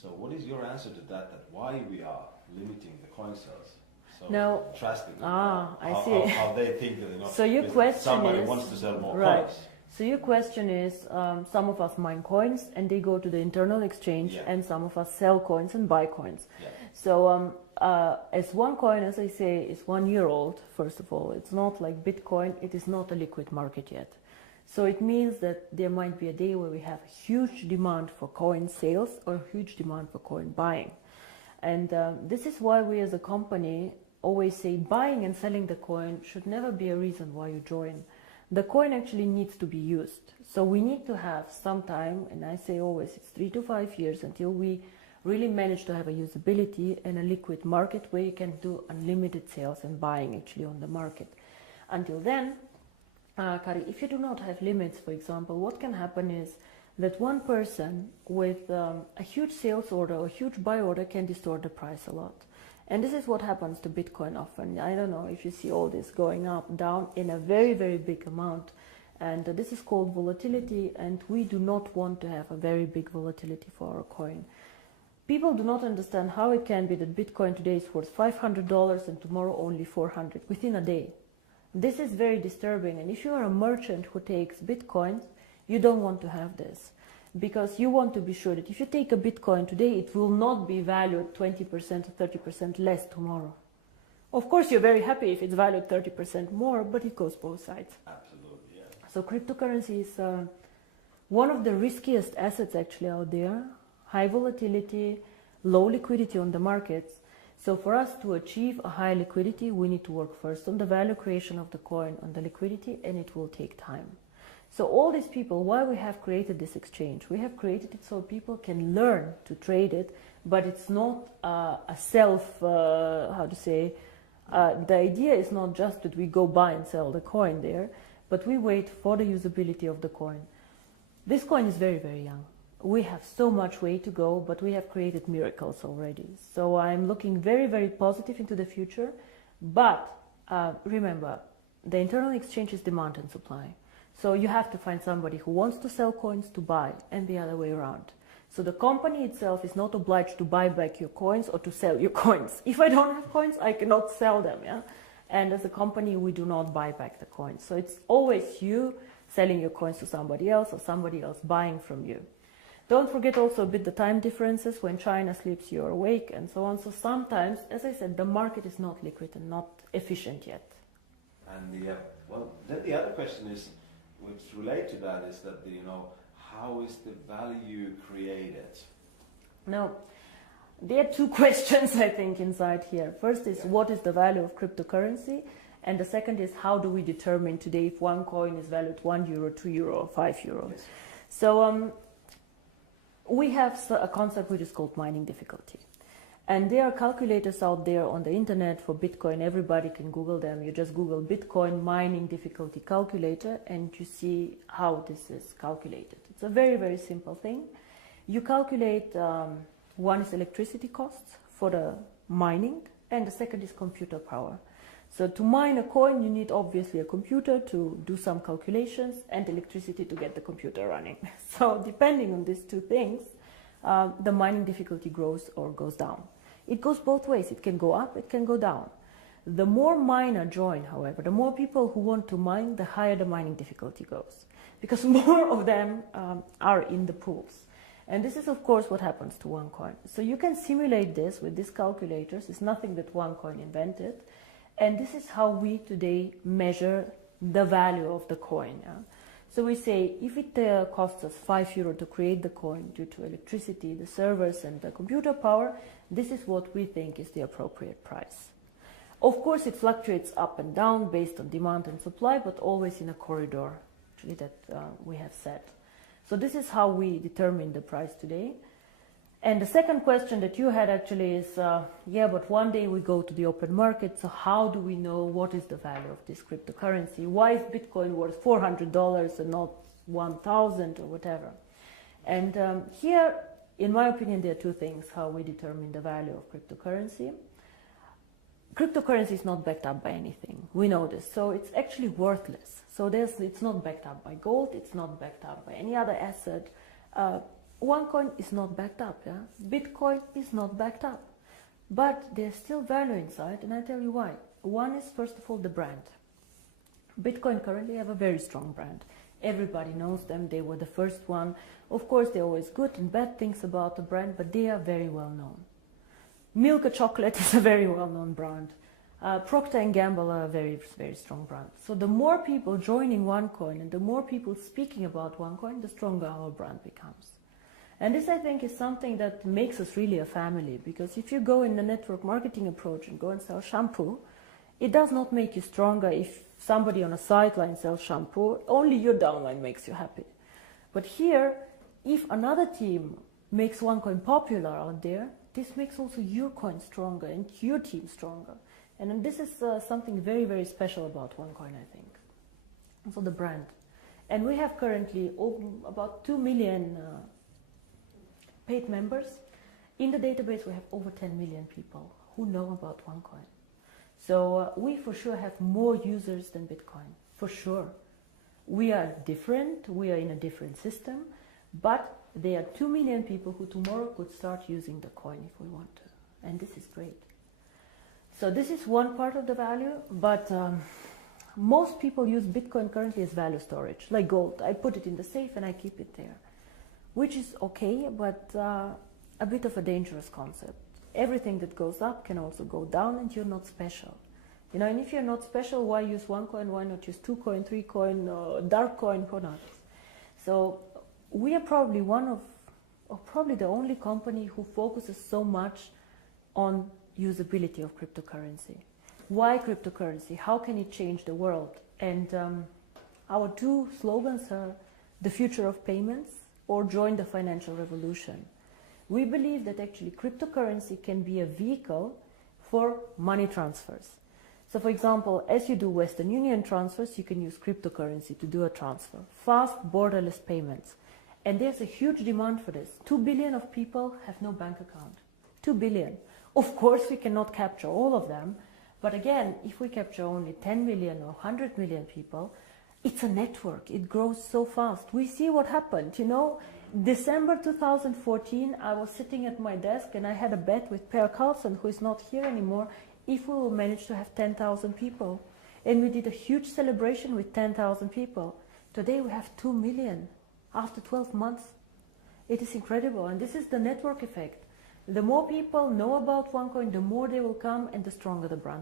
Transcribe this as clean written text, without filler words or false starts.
So what is your answer to that, why we are limiting the coin sales so now, drastically? I see. How they think, so your question somebody is, wants to sell more right. coins. So your question is, some of us mine coins and they go to the internal exchange, and some of us sell coins and buy coins. So as one coin, as I say, is 1 year old, first of all, it's not like Bitcoin, it is not a liquid market yet. So it means that there might be a day where we have huge demand for coin sales or huge demand for coin buying. And this is why we as a company always say buying and selling the coin should never be a reason why you join. The coin actually needs to be used. So we need to have some time, and I say always it's 3 to 5 years until we really manage to have a usability and a liquid market where you can do unlimited sales and buying actually on the market. Until then, Kari, if you do not have limits, for example, what can happen is that one person with a huge sales order or huge buy order can distort the price a lot. And this is what happens to Bitcoin often. I don't know if you see all this going up, down in a very, very big amount. And this is called volatility, and we do not want to have a very big volatility for our coin. People do not understand how it can be that Bitcoin today is worth $500 and tomorrow only 400 within a day. This is very disturbing, and if you are a merchant who takes Bitcoins, you don't want to have this. Because you want to be sure that if you take a Bitcoin today, it will not be valued 20% or 30% less tomorrow. Of course, you're very happy if it's valued 30% more, but it goes both sides. Absolutely, yeah. So cryptocurrency is one of the riskiest assets actually out there. High volatility, low liquidity on the markets. So for us to achieve a high liquidity, we need to work first on the value creation of the coin, on the liquidity, and it will take time. So all these people, why we have created this exchange? We have created it so people can learn to trade it, but it's not a the idea is not just that we go buy and sell the coin there, but we wait for the usability of the coin. This coin is very, very young. We have so much way to go, but we have created miracles already. So I'm looking very, very positive into the future. But remember, the internal exchange is demand and supply. So you have to find somebody who wants to sell coins to buy, and the other way around. So the company itself is not obliged to buy back your coins or to sell your coins. If I don't have coins, I cannot sell them. Yeah? And as a company, we do not buy back the coins. So it's always you selling your coins to somebody else or somebody else buying from you. Don't forget also a bit the time differences. When China sleeps, you're awake, and so on. So sometimes, as I said, the market is not liquid and not efficient yet. And then the other question is, which relate to that, is that how is the value created? Now, there are two questions I think inside here. First is what is the value of cryptocurrency, and the second is how do we determine today if one coin is valued €1, €2, or €5? Yes. So we have a concept which is called mining difficulty. And there are calculators out there on the internet for Bitcoin. Everybody can Google them. You just Google Bitcoin mining difficulty calculator and you see how this is calculated. It's a very, very simple thing. You calculate, one is electricity costs for the mining, and the second is computer power. So to mine a coin, you need obviously a computer to do some calculations and electricity to get the computer running. So depending on these two things, the mining difficulty grows or goes down. It goes both ways. It can go up, it can go down. The more miner join, however, the more people who want to mine, the higher the mining difficulty goes. Because more of them are in the pools. And this is, of course, what happens to one coin. So you can simulate this with these calculators. It's nothing that one coin invented. And this is how we today measure the value of the coin. Yeah? So we say if it costs us €5 to create the coin due to electricity, the servers and the computer power, this is what we think is the appropriate price. Of course, it fluctuates up and down based on demand and supply, but always in a corridor actually that we have set. So this is how we determine the price today. And the second question that you had actually is, but one day we go to the open market, so how do we know what is the value of this cryptocurrency? Why is Bitcoin worth $400 and not 1,000 or whatever? And here, in my opinion, there are two things how we determine the value of cryptocurrency. Cryptocurrency is not backed up by anything. We know this. So it's actually worthless. So it's not backed up by gold. It's not backed up by any other asset. OneCoin is not backed up, yeah? Bitcoin is not backed up. But there's still value inside, and I tell you why. One is, first of all, the brand. Bitcoin currently have a very strong brand. Everybody knows them, they were the first one. Of course, there are always good and bad things about the brand, but they are very well known. Milka Chocolate is a very well-known brand. Procter & Gamble are a very, very strong brand. So the more people joining OneCoin and the more people speaking about OneCoin, the stronger our brand becomes. And this, I think, is something that makes us really a family, because if you go in the network marketing approach and go and sell shampoo, it does not make you stronger if somebody on a sideline sells shampoo. Only your downline makes you happy. But here, if another team makes OneCoin popular out there, this makes also your coin stronger and your team stronger. And this is something very, very special about OneCoin, I think. So the brand. And we have currently about 2 million paid members. In the database, we have over 10 million people who know about OneCoin. So we for sure have more users than Bitcoin, for sure. We are different, we are in a different system, but there are 2 million people who tomorrow could start using the coin if we want to. And this is great. So this is one part of the value, but most people use Bitcoin currently as value storage, like gold. I put it in the safe and I keep it there, which is okay, but a bit of a dangerous concept. Everything that goes up can also go down, and you're not special. You know, and if you're not special, why use OneCoin? Why not use 2 coin, 3 coin, dark coin, or not? So we are probably one of, or probably the only company who focuses so much on usability of cryptocurrency. Why cryptocurrency? How can it change the world? And our 2 slogans are the future of payments or join the financial revolution. We believe that actually cryptocurrency can be a vehicle for money transfers. So for example, as you do Western Union transfers, you can use cryptocurrency to do a transfer. Fast, borderless payments. And there's a huge demand for this. 2 billion of people have no bank account. 2 billion. Of course, we cannot capture all of them. But again, if we capture only 10 million or 100 million people, it's a network. It grows so fast. We see what happened, you know. December 2014, I was sitting at my desk and I had a bet with Per Carlson, who is not here anymore, if we will manage to have 10,000 people. And we did a huge celebration with 10,000 people. Today we have 2 million after 12 months. It is incredible, and this is the network effect. The more people know about OneCoin, the more they will come and the stronger the brand